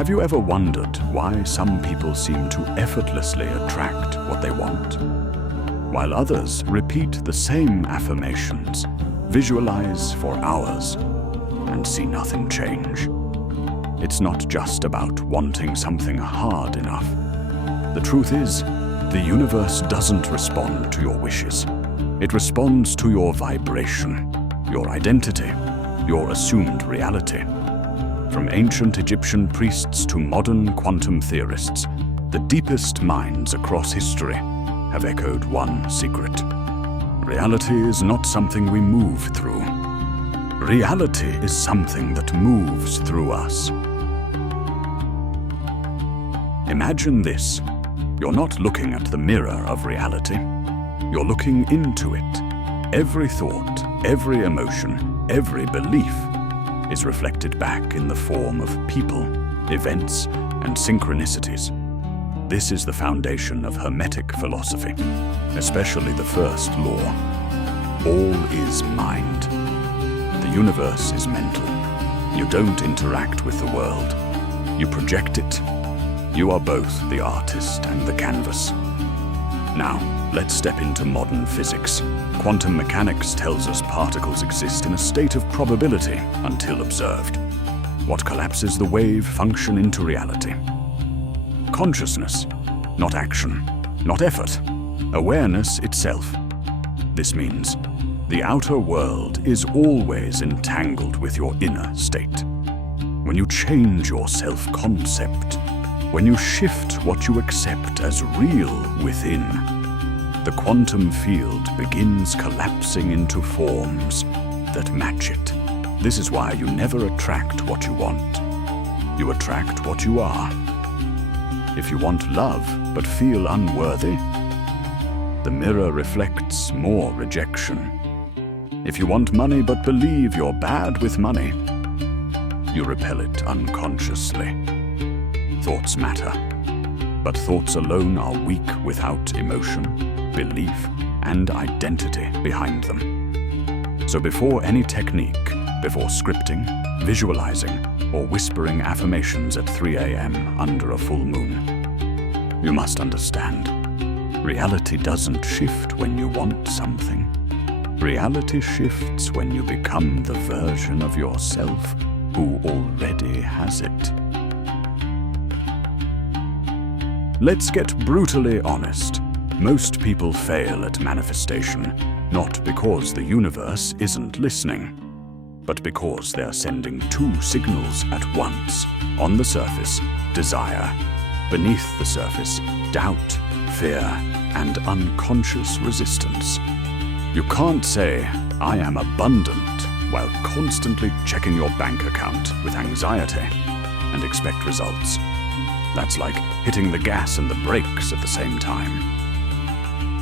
Have you ever wondered why some people seem to effortlessly attract what they want, while others repeat the same affirmations, visualize for hours, and see nothing change? It's not just about wanting something hard enough. The truth is, the universe doesn't respond to your wishes. It responds to your vibration, your identity, your assumed reality. From ancient Egyptian priests to modern quantum theorists, the deepest minds across history have echoed one secret. Reality is not something we move through. Reality is something that moves through us. Imagine this. You're not looking at the mirror of reality. You're looking into it. Every thought, every emotion, every belief is reflected back in the form of people, events, and synchronicities. This is the foundation of Hermetic philosophy, especially the first law. All is mind. The universe is mental. You don't interact with the world. You project it. You are both the artist and the canvas. Now, let's step into modern physics. Quantum mechanics tells us particles exist in a state of probability until observed. What collapses the wave function into reality? Consciousness, not action, not effort, awareness itself. This means the outer world is always entangled with your inner state. When you change your self-concept, when you shift what you accept as real within, the quantum field begins collapsing into forms that match it. This is why you never attract what you want. You attract what you are. If you want love but feel unworthy, the mirror reflects more rejection. If you want money but believe you're bad with money, you repel it unconsciously. Thoughts matter, but thoughts alone are weak without emotion, belief, and identity behind them. So before any technique, before scripting, visualizing, or whispering affirmations at 3 a.m. under a full moon, you must understand, reality doesn't shift when you want something. Reality shifts when you become the version of yourself who already has it. Let's get brutally honest. Most people fail at manifestation, not because the universe isn't listening, but because they're sending two signals at once. On the surface, desire. Beneath the surface, doubt, fear, and unconscious resistance. You can't say, "I am abundant," while constantly checking your bank account with anxiety and expect results. That's like hitting the gas and the brakes at the same time.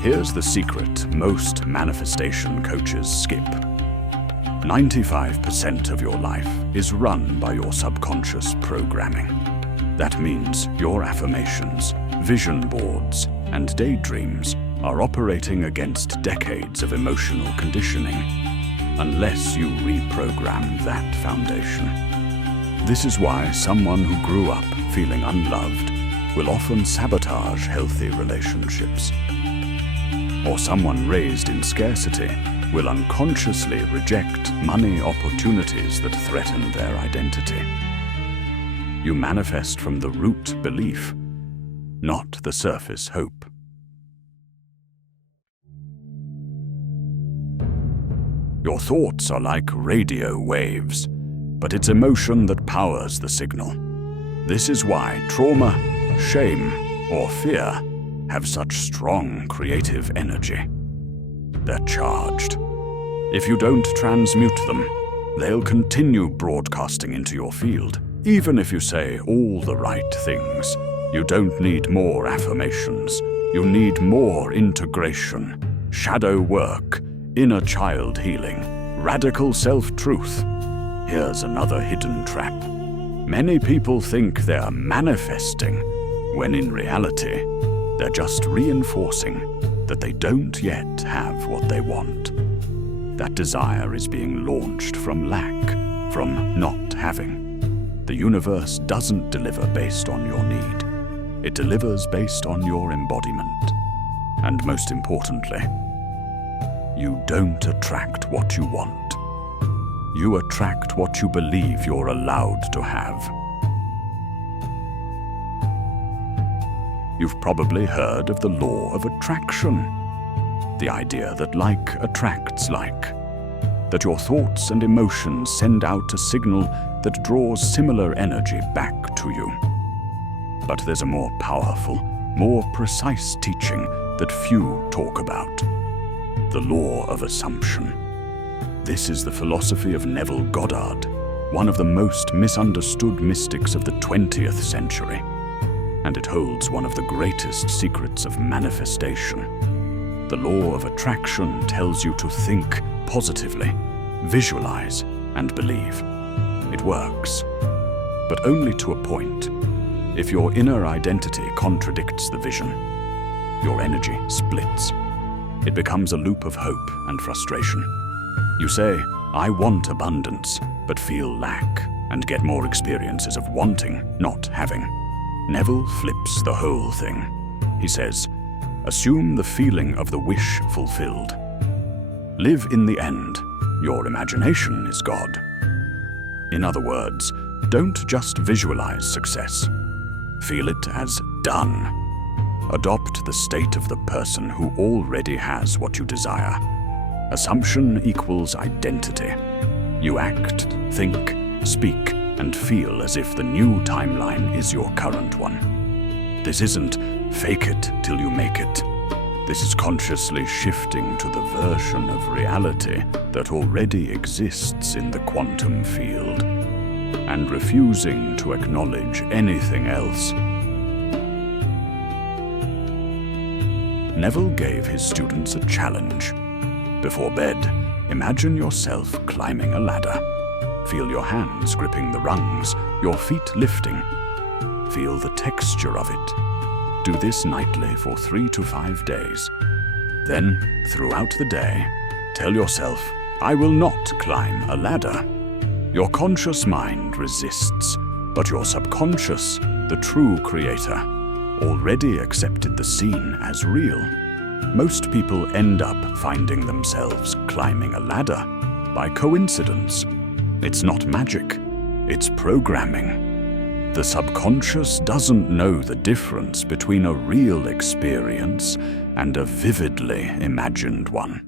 Here's the secret most manifestation coaches skip. 95% of your life is run by your subconscious programming. That means your affirmations, vision boards, and daydreams are operating against decades of emotional conditioning, unless you reprogram that foundation. This is why someone who grew up feeling unloved will often sabotage healthy relationships. Or someone raised in scarcity will unconsciously reject money opportunities that threaten their identity. You manifest from the root belief, not the surface hope. Your thoughts are like radio waves, but it's emotion that powers the signal. This is why trauma, shame, or fear have such strong creative energy. They're charged. If you don't transmute them, they'll continue broadcasting into your field. Even if you say all the right things, you don't need more affirmations. You need more integration, shadow work, inner child healing, radical self-truth. Here's another hidden trap. Many people think they're manifesting, when in reality, they're just reinforcing that they don't yet have what they want. That desire is being launched from lack, from not having. The universe doesn't deliver based on your need. It delivers based on your embodiment. And most importantly, you don't attract what you want. You attract what you believe you're allowed to have. You've probably heard of the law of attraction. The idea that like attracts like. That your thoughts and emotions send out a signal that draws similar energy back to you. But there's a more powerful, more precise teaching that few talk about. The law of assumption. This is the philosophy of Neville Goddard, one of the most misunderstood mystics of the 20th century. And it holds one of the greatest secrets of manifestation. The law of attraction tells you to think positively, visualize, and believe. It works, but only to a point. If your inner identity contradicts the vision, your energy splits. It becomes a loop of hope and frustration. You say, I want abundance, but feel lack, and get more experiences of wanting, not having. Neville flips the whole thing. He says, assume the feeling of the wish fulfilled. Live in the end. Your imagination is God. In other words, don't just visualize success. Feel it as done. Adopt the state of the person who already has what you desire. Assumption equals identity. You act, think, speak, and feel as if the new timeline is your current one. This isn't fake it till you make it. This is consciously shifting to the version of reality that already exists in the quantum field, and refusing to acknowledge anything else. Neville gave his students a challenge. Before bed, imagine yourself climbing a ladder. Feel your hands gripping the rungs, your feet lifting. Feel the texture of it. Do this nightly for 3 to 5 days. Then, throughout the day, tell yourself, I will not climb a ladder. Your conscious mind resists, but your subconscious, the true creator, already accepted the scene as real. Most people end up finding themselves climbing a ladder by coincidence. It's not magic, it's programming. The subconscious doesn't know the difference between a real experience and a vividly imagined one.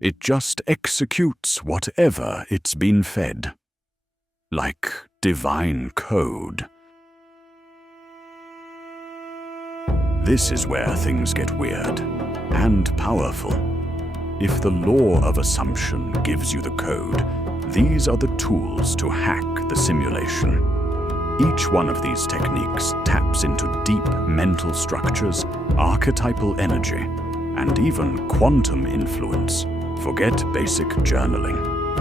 It just executes whatever it's been fed. Like divine code. This is where things get weird and powerful. If the law of assumption gives you the code, these are the tools to hack the simulation. Each one of these techniques taps into deep mental structures, archetypal energy, and even quantum influence. Forget basic journaling.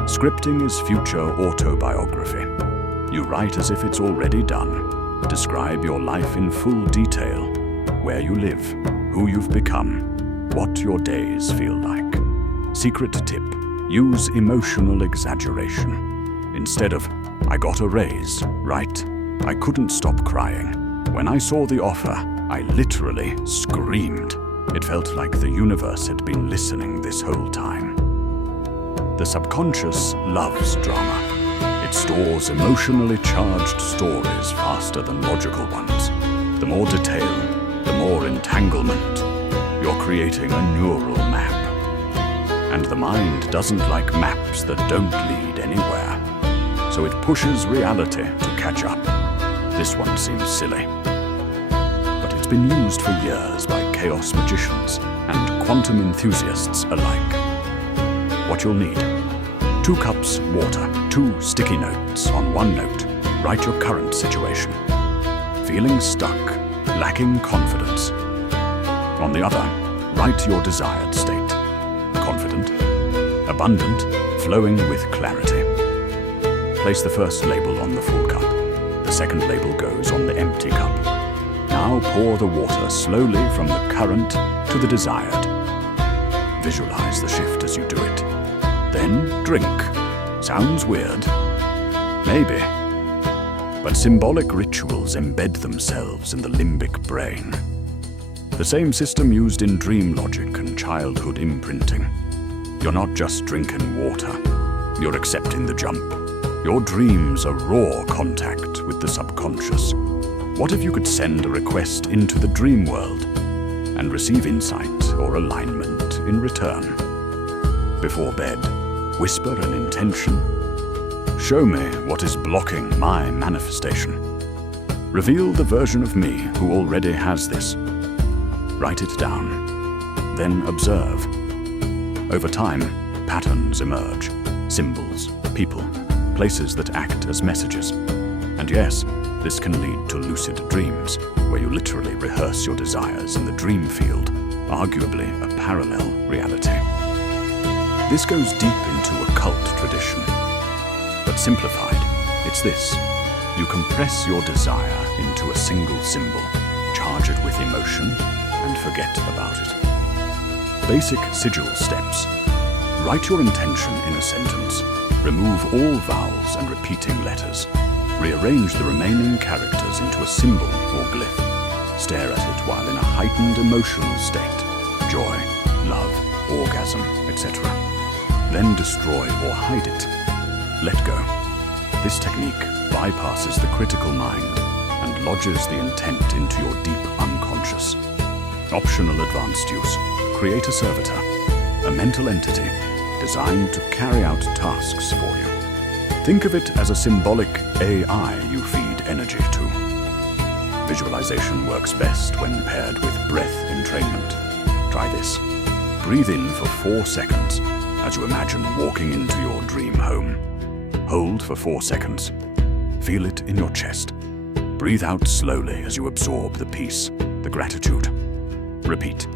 Scripting is future autobiography. You write as if it's already done. Describe your life in full detail. Where you live, who you've become, what your days feel like. Secret tip, use emotional exaggeration. Instead of, I got a raise, write, I couldn't stop crying. When I saw the offer, I literally screamed. It felt like the universe had been listening this whole time. The subconscious loves drama. It stores emotionally charged stories faster than logical ones. The more detail, the more entanglement. You're creating a neural map. And the mind doesn't like maps that don't lead anywhere. So it pushes reality to catch up. This one seems silly. But it's been used for years by chaos magicians and quantum enthusiasts alike. What you'll need: 2 cups water, 2 sticky notes. On one note, write your current situation. Feeling stuck, lacking confidence. On the other, write your desired state. Confident, abundant, flowing with clarity. Place the first label on the full cup. The second label goes on the empty cup. Now pour the water slowly from the current to the desired. Visualize the shift as you do it. Then drink. Sounds weird? Maybe. But symbolic rituals embed themselves in the limbic brain. The same system used in dream logic and childhood imprinting. You're not just drinking water, you're accepting the jump. Your dreams are raw contact with the subconscious. What if you could send a request into the dream world and receive insight or alignment in return? Before bed, whisper an intention. Show me what is blocking my manifestation. Reveal the version of me who already has this. Write it down, then observe. Over time, patterns emerge, symbols, people, places that act as messages. And yes, this can lead to lucid dreams, where you literally rehearse your desires in the dream field, arguably a parallel reality. This goes deep into occult tradition. But simplified, it's this. You compress your desire into a single symbol, charge it with emotion, and forget about it. Basic sigil steps. Write your intention in a sentence. Remove all vowels and repeating letters. Rearrange the remaining characters into a symbol or glyph. Stare at it while in a heightened emotional state. Joy, love, orgasm, etc. Then destroy or hide it. Let go. This technique bypasses the critical mind and lodges the intent into your deep unconscious. Optional advanced use. Create a servitor, a mental entity designed to carry out tasks for you. Think of it as a symbolic AI you feed energy to. Visualization works best when paired with breath entrainment. Try this. Breathe in for 4 seconds as you imagine walking into your dream home. Hold for 4 seconds. Feel it in your chest. Breathe out slowly as you absorb the peace, the gratitude. Repeat.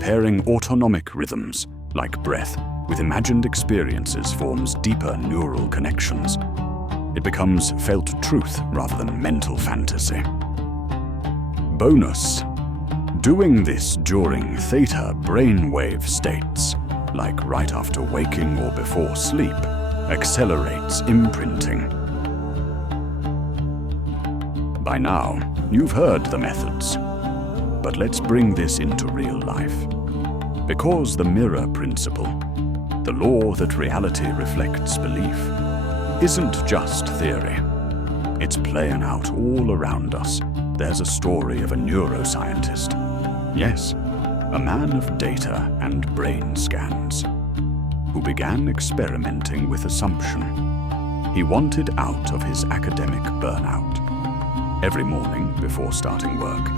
Pairing autonomic rhythms, like breath, with imagined experiences forms deeper neural connections. It becomes felt truth rather than mental fantasy. Bonus. Doing this during theta brainwave states, like right after waking or before sleep, accelerates imprinting. By now, you've heard the methods, but let's bring this into real life. Because the mirror principle, the law that reality reflects belief, isn't just theory. It's playing out all around us. There's a story of a neuroscientist. Yes, a man of data and brain scans, who began experimenting with assumption. He wanted out of his academic burnout. Every morning before starting work,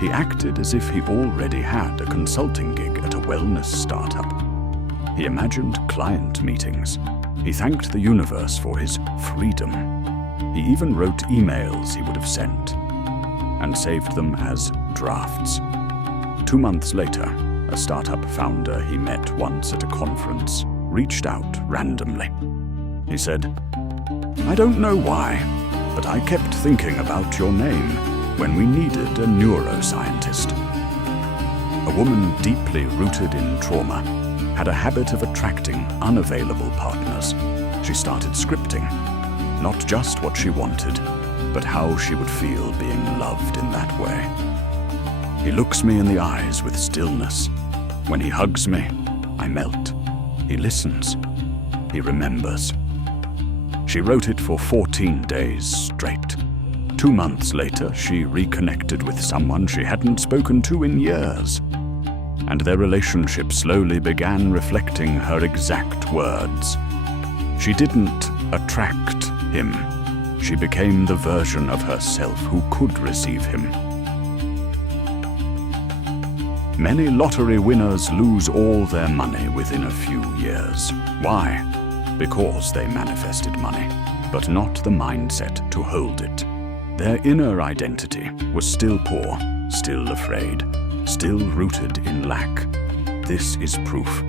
he acted as if he already had a consulting gig at a wellness startup. He imagined client meetings. He thanked the universe for his freedom. He even wrote emails he would have sent and saved them as drafts. 2 months later, a startup founder he met once at a conference reached out randomly. He said, "I don't know why, but I kept thinking about your name when we needed a neuroscientist." A woman deeply rooted in trauma had a habit of attracting unavailable partners. She started scripting, not just what she wanted, but how she would feel being loved in that way. He looks me in the eyes with stillness. When he hugs me, I melt. He listens. He remembers. She wrote it for 14 days straight. 2 months later, she reconnected with someone she hadn't spoken to in years. And their relationship slowly began reflecting her exact words. She didn't attract him. She became the version of herself who could receive him. Many lottery winners lose all their money within a few years. Why? Because they manifested money, but not the mindset to hold it. Their inner identity was still poor, still afraid, still rooted in lack. This is proof.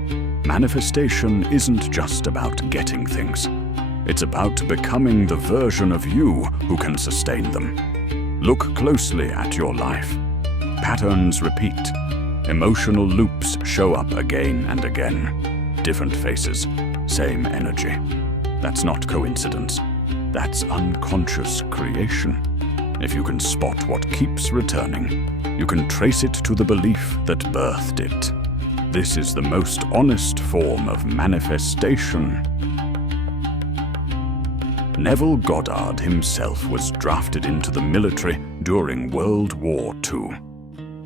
Manifestation isn't just about getting things. It's about becoming the version of you who can sustain them. Look closely at your life. Patterns repeat. Emotional loops show up again and again. Different faces, same energy. That's not coincidence. That's unconscious creation. If you can spot what keeps returning, you can trace it to the belief that birthed it. This is the most honest form of manifestation. Neville Goddard himself was drafted into the military during World War II.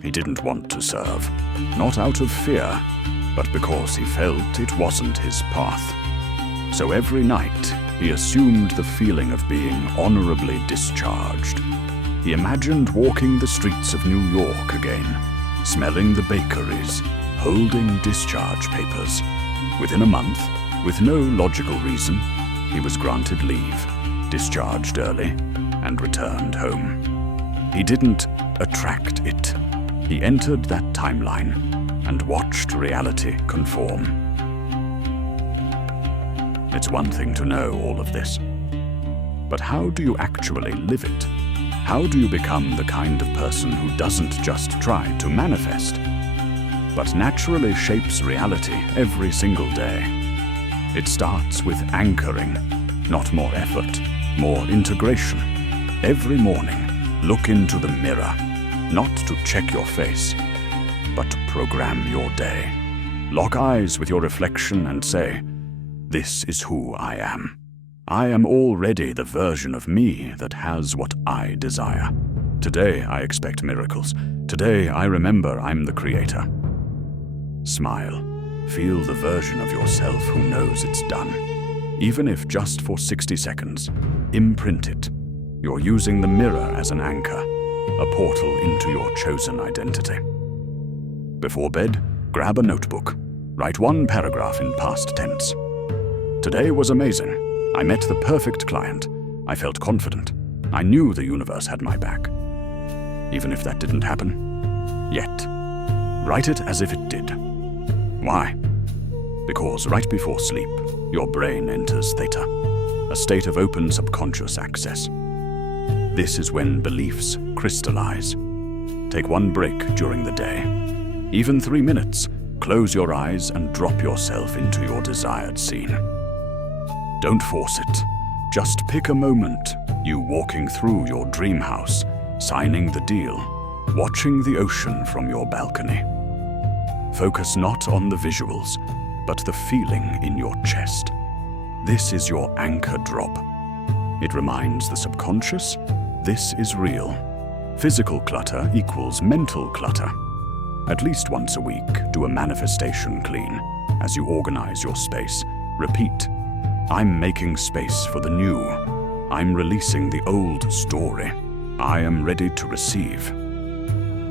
He didn't want to serve, not out of fear, but because he felt it wasn't his path. So every night, he assumed the feeling of being honorably discharged. He imagined walking the streets of New York again, smelling the bakeries, holding discharge papers. Within a month, with no logical reason, he was granted leave, discharged early, and returned home. He didn't attract it. He entered that timeline and watched reality conform. It's one thing to know all of this, but how do you actually live it? How do you become the kind of person who doesn't just try to manifest, but naturally shapes reality every single day? It starts with anchoring, not more effort, more integration. Every morning, look into the mirror, not to check your face, but to program your day. Lock eyes with your reflection and say, "This is who I am. I am already the version of me that has what I desire. Today I expect miracles. Today I remember I'm the creator." Smile. Feel the version of yourself who knows it's done. Even if just for 60 seconds, imprint it. You're using the mirror as an anchor, a portal into your chosen identity. Before bed, grab a notebook. Write one paragraph in past tense. "Today was amazing. I met the perfect client. I felt confident. I knew the universe had my back." Even if that didn't happen, yet, write it as if it did. Why? Because right before sleep, your brain enters theta, a state of open subconscious access. This is when beliefs crystallize. Take one break during the day. Even 3 minutes, close your eyes and drop yourself into your desired scene. Don't force it. Just pick a moment, you walking through your dream house, signing the deal, watching the ocean from your balcony. Focus not on the visuals, but the feeling in your chest. This is your anchor drop. It reminds the subconscious, this is real. Physical clutter equals mental clutter. At least once a week, do a manifestation clean. As you organize your space, repeat, "I'm making space for the new. I'm releasing the old story. I am ready to receive."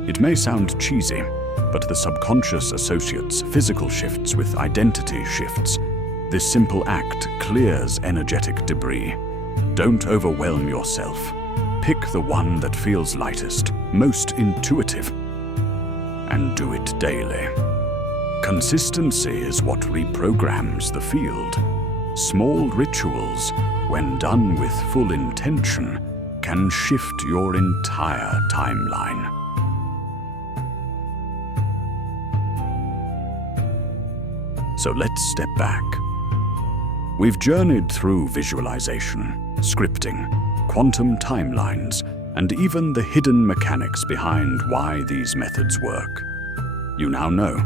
It may sound cheesy, but the subconscious associates physical shifts with identity shifts. This simple act clears energetic debris. Don't overwhelm yourself. Pick the one that feels lightest, most intuitive, and do it daily. Consistency is what reprograms the field. Small rituals, when done with full intention, can shift your entire timeline. So let's step back. We've journeyed through visualization, scripting, quantum timelines, and even the hidden mechanics behind why these methods work. You now know.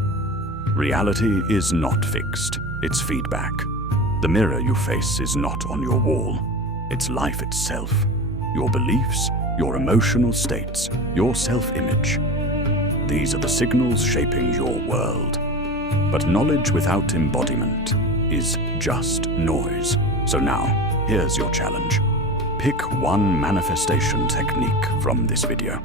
Reality is not fixed, it's feedback. The mirror you face is not on your wall, it's life itself. Your beliefs, your emotional states, your self-image. These are the signals shaping your world. But knowledge without embodiment is just noise. So now, here's your challenge. Pick one manifestation technique from this video,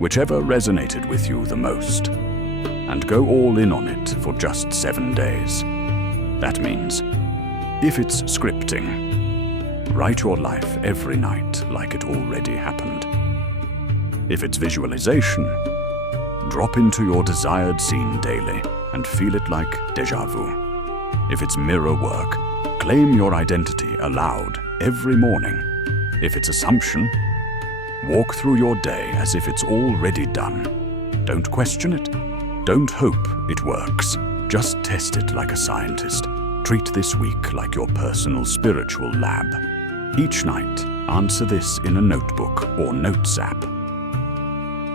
whichever resonated with you the most, and go all in on it for just 7 days. That means, if it's scripting, write your life every night like it already happened. If it's visualization, drop into your desired scene daily and feel it like déjà vu. If it's mirror work, claim your identity aloud every morning. If it's assumption, walk through your day as if it's already done. Don't question it. Don't hope it works. Just test it like a scientist. Treat this week like your personal spiritual lab. Each night, answer this in a notebook or notes app.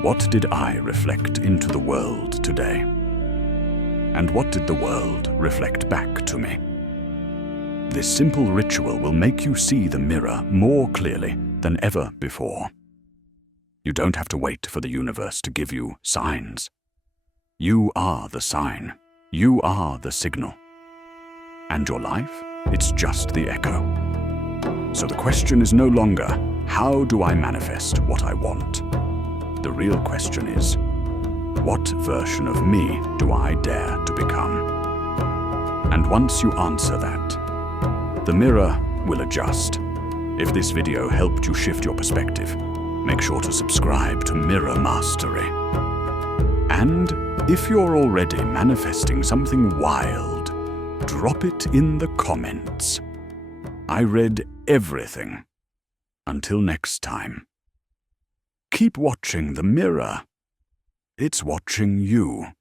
What did I reflect into the world today? And what did the world reflect back to me? This simple ritual will make you see the mirror more clearly than ever before. You don't have to wait for the universe to give you signs. You are the sign. You are the signal. And your life? It's just the echo. So the question is no longer, how do I manifest what I want? The real question is, what version of me do I dare to become? And once you answer that, the mirror will adjust. If this video helped you shift your perspective, make sure to subscribe to Mirror Mastery. And if you're already manifesting something wild, drop it in the comments. I read everything. Until next time. Keep watching the mirror. It's watching you.